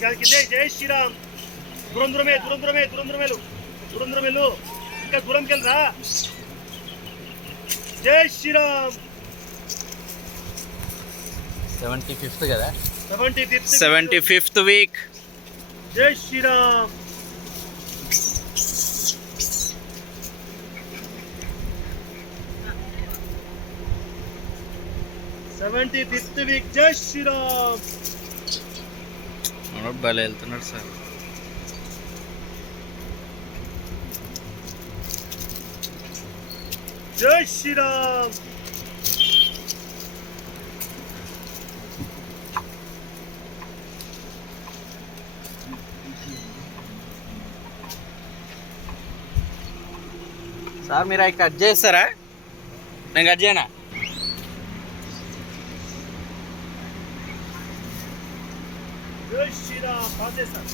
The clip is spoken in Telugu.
జై శ్రీరామ్. దూరం దూరమే దూరం దూరమే దూరం దూరమేలు దూరం దూరమేలు ఇంకా దూరంకి వెళ్ళరా. జై శ్రీరామ్. 75th కదా, 75th వీక్. జై శ్రీరామ్. Fifth week. జై శ్రీరామ్. భలే వెళ్తున్నాడు సార్. జై శ్రీరామ్. సార్ మీరు అవి కట్ చేస్తారా? నేను కట్ చేయనా? జై శ్రీరామ్. బాగా చేస్తాను.